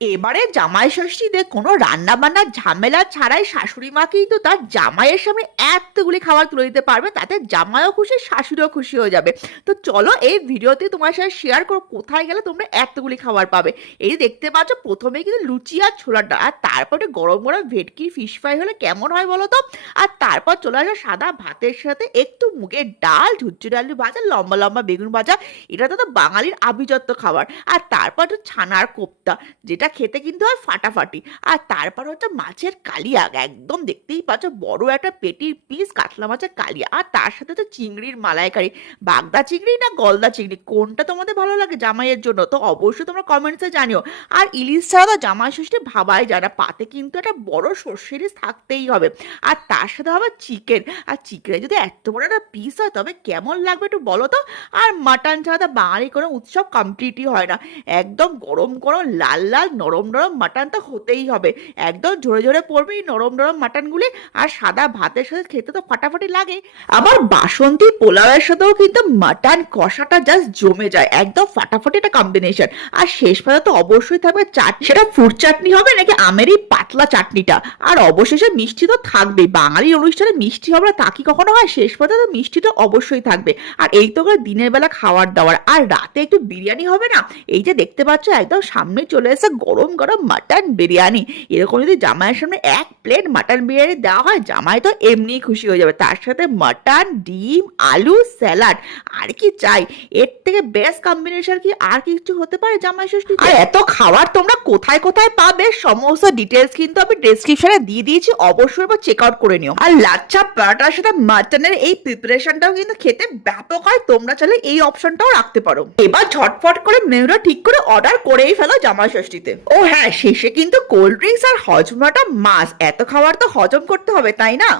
এবারে জামাই ষষ্ঠীতে কোনো রান্না বান্নার ঝামেলা ছাড়াই শাশুড়ি মাকেই তো তার জামাইয়ের সামনে এতগুলি খাবার তুলে দিতে পারবে, তাতে জামাইও খুশি শাশুড়িও খুশি হয়ে যাবে। তো চলো এই ভিডিওতে তোমার সাথে শেয়ার করো কোথায় গেলে তোমরা এতগুলি খাবার পাবে। এই যে দেখতে পাচ্ছ প্রথমে কিন্তু লুচি আর ছোলার ডাল, আর তারপরে গরম গরম ভেটকি ফিশ ফ্রাই হলে কেমন হয় বলো তো। আর তারপর চলে আসে সাদা ভাতের সাথে একটু মুগের ডাল, ঝুরঝুরে আলু ভাজা, লম্বা লম্বা বেগুন ভাজা। এটা তো বাঙালির আভিজাত্য খাবার। আর তারপর তো ছানার কোপ্তা, যেটা খেতে কিন্তু হয় ফাটাফাটি। আর তারপর হচ্ছে মাছের কালিয়া, একদম দেখতেই পাচ্ছ বড় একটা পেটির পিস কাতলা মাছের কালিয়া। আর তার সাথে তো চিংড়ির মালাইকারি। বাগদা চিংড়ি না গলদা চিংড়ি কোনটা তোমাদের ভালো লাগে জামাইয়ের জন্য, তো অবশ্যই তোমরা কমেন্টসে জানিও। আর ইলিশ ছাড়া তো জামাই ষষ্ঠী ভাবাই যায় না, পাতে কিন্তু একটা বড় সর্ষের ইলিশ থাকতেই হবে। আর তার সাথে হবে চিকেন। আর চিকেনে যদি এত বড় একটা পিস হয় তবে কেমন লাগবে একটু বলো তো। আর মাটন ছাড়া তো বাঙালি কোনো উৎসব কমপ্লিটই হয় না। একদম গরম গরম লাল লাল নরম নরম মাটন তো হতেই হবে। একদম ঝরে ঝরে পড়বে এই নরম নরম মাটনগুলি। আর সাদা ভাতের সাথে খেতে তো ফাটাফাটি লাগে। আবার বাসন্তী পোলাওয়ের সাথেও কিন্তু মাটন কষাটা জাস্ট জমে যায়, একদম ফাটাফাটি একটা কম্বিনেশন। আর শেষ পাতা তো অবশ্যই থাকবে চাটনি, সেটা ফ্রুট চাটনি হবে নাকি আমের এই পাতলা চাটনিটা। আর অবশেষে মিষ্টি তো থাকবেই, বাঙালি অনুষ্ঠানে মিষ্টি হবে না তা কি কখনো হয়। শেষ পাতা তো মিষ্টিটা অবশ্যই থাকবে। আর এই তো করে দিনের বেলা খাওয়ার দাওয়ার। আর রাতে একটু বিরিয়ানি হবে না। এই যে দেখতে পাচ্ছ একদম সামনে চলে এসে গরম গরম মাটন বিরিয়ানি। এরকম যদি জামাইয়ের সামনে এক প্লেট মাটন বিরিয়ানি দেওয়া হয়, জামাই তো এমনিই খুশি হয়ে যাবে। তার সাথে মাটন, ডিম, আলু, স্যালাড, আর কি চাই। এর থেকে বেস্ট কম্বিনেশন কি আর কিছু হতে পারে জামাই ষষ্ঠীতে। আর এত খাবার তোমরা কোথায় কোথায় পাবে সমস্ত ডিটেলস কিন্তু আমি ডেসক্রিপশনে দিয়ে দিয়েছি, অবশ্যই এবার চেক আউট করে নিও। আর লাচ্ছা পরাটার সাথে মাটনের এই প্রিপারেশনটাও কিন্তু খেতে ব্যাপক হয়, তোমরা চাইলে এই অপশনটাও রাখতে পারো। এবার ঝটফট করে মেনুটা ঠিক করে অর্ডার করেই ফেলো জামাই ষষ্ঠীতে। ও হ্যাঁ, শেষে কিন্তু কোল্ড ড্রিঙ্কস আর হজমোটা মাস্ট, এত খাবার তো হজম করতে হবে তাই না।